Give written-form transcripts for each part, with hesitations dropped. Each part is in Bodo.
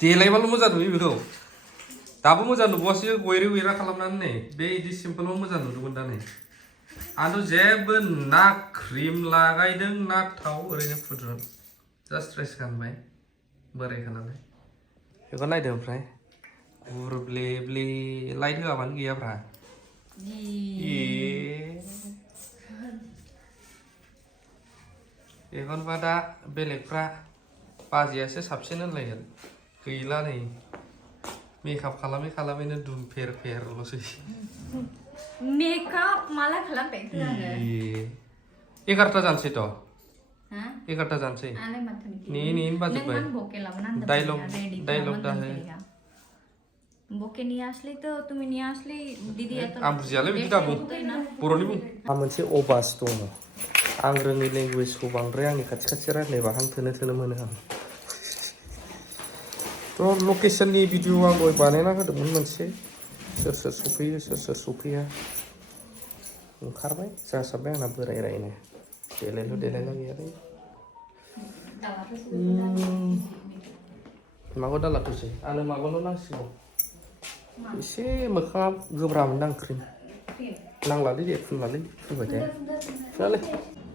देलायबाल' मोजां नुयो बेखौ दाबो मोजां नुबावासो गयरे गयरा खालामनानै नै बे इदि सिम्पोलाव मोजां नुदोंमोन दा नै आंथ' जेबो ना क्रिम लागायदों ना थाव ओरैनो फुद्रुन जास्ट ड्रेस गानबाय बोरायखा नालाय बेखौ नायदो ओमफ्राय गुरब्लेब्ले लाइट होआबानो गैयाब्रा बेखौनोबा दा बेलेगफ्रा बाजैयासो साबसिन होनलायगोन गैला नै मेकआप खालामै खालामैनो दुम फेर फेरल'सै मेकआप माला खालामबाय आङो 11टा जानोसैथ' 11टा जानोसै नी बाजैबाय डायलग दा है बके निये आसले तो तुमी निये आसले दीदी आं बुजियालै बिदि दा बुं बर'नि बुं आं मोनसे अबास दङ आं रोङै लेंगुवेजखौ बांद्राय आंनि खाथि खाथि रायज्लायबा हां थोनो थोनो मोनो आं थ' लकेसननि भिडिअ आं दहाय बानायना होदोंमोन मोनसे सोर सोर सफैयो सोर सोर सफैया ओंखारबाय जासाबबाय आंना बोराय रायनो देलायल' गैयालै माखौ दालाथ'सै आंनो माबाल' नांसिगौ एसे मोखाङा गोब्राब मोनदां क्रिम नांलालै दे फुनलालै फुनबाय थाया फुनालै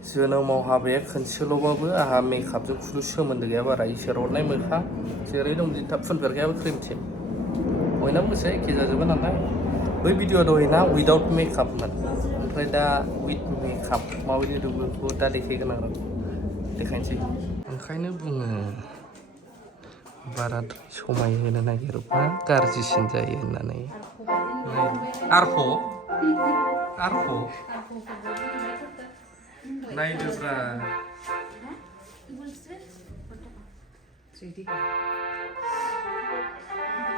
जोनोमाव हाबाया खनसेल'बाबो आंहा मेकआपजों खुनु सोमोन्दो गैया बारा इसोर हरनाय मोखां जेरै दं बिदि थाब फुनफेरखायाबो क्रिम थिम बयनाबो गोसोआ एखे जाजोबो नालाय बै भिडिअ दहायना उइदाउट मेकआपमोन ओमफ्राय दा उइथ मेकआप माबायदि दं बेखौ दा देखायगोन आं देखायनोसै ओंखायनो बुङो बाराद्राय समाय होनो नागिरोबा गाज्रिसिन जायो होननानै आरख' नायदोब्रा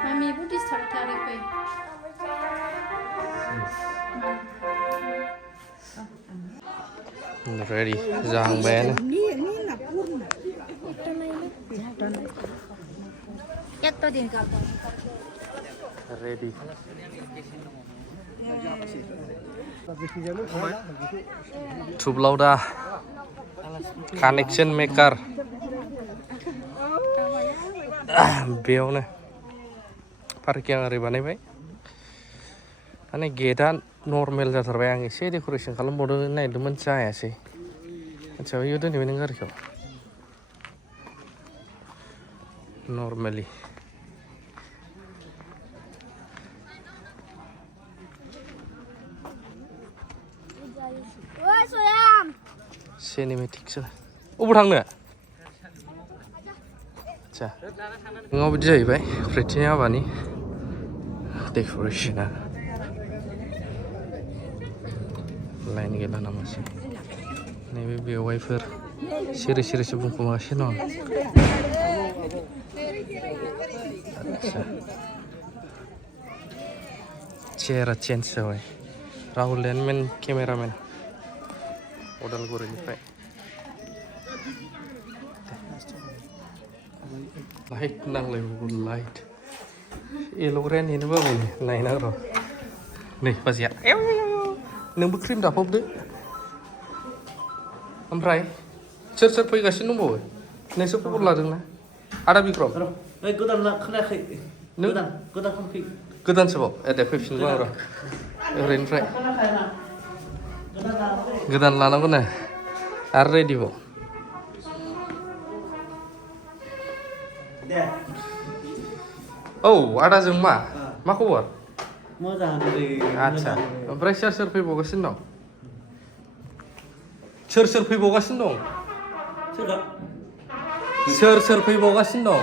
Mami, ibu tarik pe. Ready, जाहांबायानो ready थुब्लावदा कानेक्सन मेकार बेयावनो पार्किं ओरै बानायबाय माने गेटआ नर्मेल जाथारबाय आं एसे डेक'रेसन खालामबावनो नागिरदोंमोन जायासै आदसा बेयाव दोनहैबाय नों गारिखौ नर्मेलि सिनेमेटिक्सो अबाव थांनो आदसा नोंनाव बिदि जाहैबाय प्रिथिनि हाबानि डेक'रेसना लाइन गैला नामासै नैबे बेवाइफोर सिरि सिरिसो बुंखुमागासिनो दं आदसा चेयारा चेन्ज जाबाय राहुल मेन केमेरामेन उदालगुरिनिफ्राय लाइट नांलायबावगौ लाइट एल'ग्राया नेनो बाबाय नायना र' नै बाजैया नोंबो क्रिम दाफबदो ओमफ्राय सोर सोर फैगासिनो दंबावो नोंसोर खबर लादोंना आदा बिक्रम गोदान खोनायाखै नों गोदानसोबाव दे फैफिनगौ आं र' ओरैनिफ्राय गोदान लानांगौ नो आरो रेडिबाव औ आदाजों मा खबर मोजाङानो आदसा ओमफ्राय सोर सोर फैबावगासिनो दं सोर सोर फैबावगासिनो दं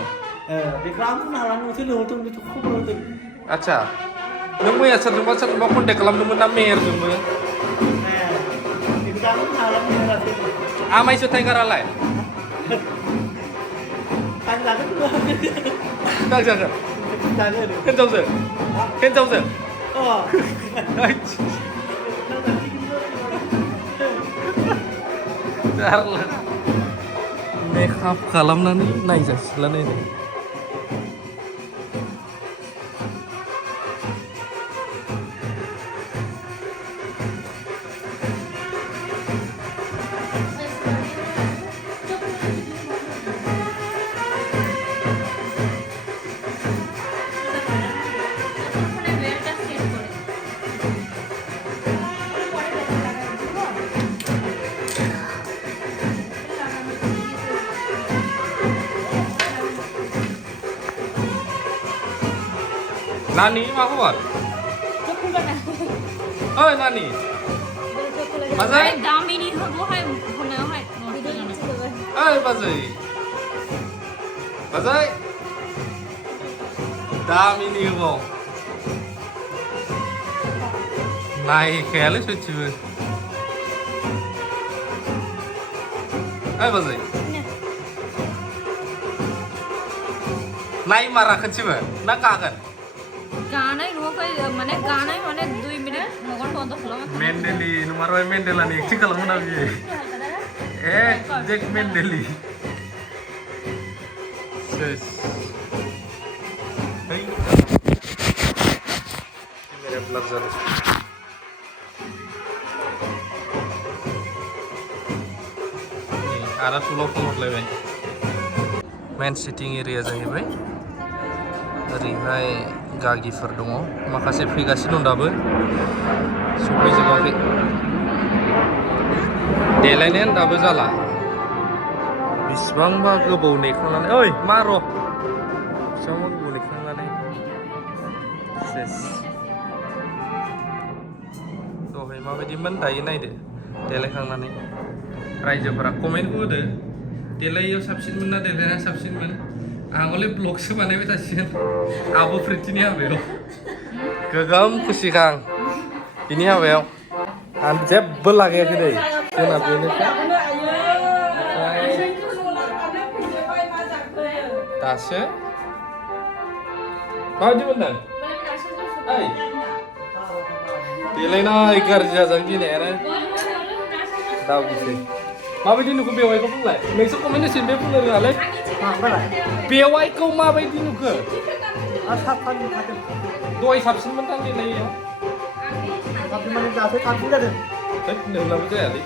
आदसा नों मैया सोरजोंबा कन्टेक्ट खालामदोंमोन ना मेयरजोंबो आमाइसो टाइगारालाय जागोन हिनजावजों मेकआप खालामनानै नायजासिला नायनो Nani मा खबर ओइ नानि बाजै दामिनि होगौहाय होनायावहाय ओइ बाजै बाजै दामिनि होबाव नायखायालै सयथिबो ओइ बाजै नायमारा खनसेबो ना गागोन गानाय नुवाखै माने गानाय माने 2 मिनिट मगन बन्द खालामो मेन्डेलि नुमारबाय मेन्डेलानि एक्टिं खालामो ना बियो एक्जेक्ट मेन्डेलि सेस है केमेरा ब्लार जादों आरो टुलाव फन हरलायबाय मेन सिटिं एरिया जाहैबाय ओरैहाय गागिफोर दङ माखासे फैगासिनो दं दाबो सफैजोबाखै देलायनायानो दाबो जाला बेसेबांबा गोबाव नेखांनानै ओइ मा र' बेसेबांबा गोबाव नेखांनानै सेस दहाय माबायदिमोन दायो नायदो देलायखांनानै रायजोफोरा कमेन्टखौ होदो देलायैयाव साबसिनमोन ना देलायनाया साबसिनमोन आंगले ब्लगसो बानायबाय थासिगोन आब' प्रितिनि हाबायाव गोगोम खुसिखा आं बिनि हाबायाव आं जेबो लागायाखै दै जोंना बेनोसै दासो माबायदि मोनदों ओइ देलायनाय गाज्रि जाजानो गिनायानो दावगिसै माबायदि नुखो बेवाइखौ बुंलाय नोंसोर कमेन्टेसन बे बुंनो रोङालै बेवाइखौ माबायदि नुखो दहाय साबसिनमोन दां देलायैयाव माने दासो साबसिन जादों नोंनाबो जायालै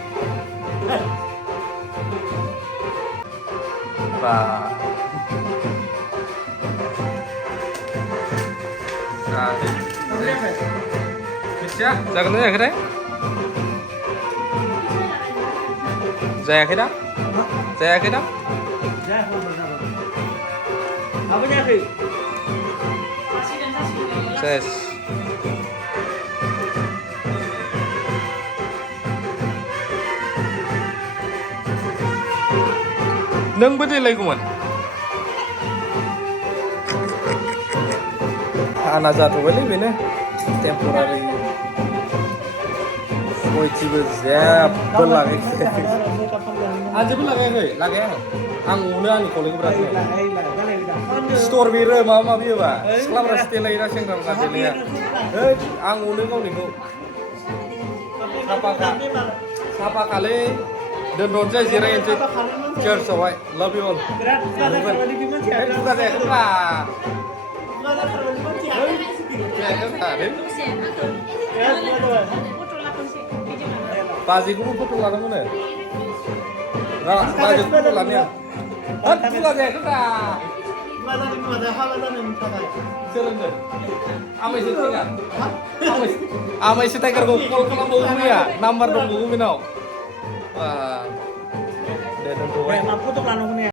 बा मिथिया जागोन ना जायाखै जायाखै दा जायाखै दा सेस नोंबो देलायगौमोन आना जाथ'बायलै बेनो टेम्परारि सयथिबो जेबो लागायाखै आं जेबो लागायाखै लागाया आं अनो आंनि कलेजखौ बिराद स्टर बेरो माबा माबि होबा सिख्लाफ्रा देलायोना सेंग्राफ्रा देलाया आं अनो गावनिखौ साफाखालै दोनथ'नोसै जिरायनोसै चार्चआवहाय लाभ इउ अल दुगा जायाखैब्रा बाजैखौबो फट' लादोंमोन बाजैखौ फट' लानाया दुगा जायाखैब्रा सोलोंदो आमायसो थिगा आमायसो टाइगारखौ कल खालामबावो मैया नाम्बार दंबावो बेनाव दे दोनथ'बाय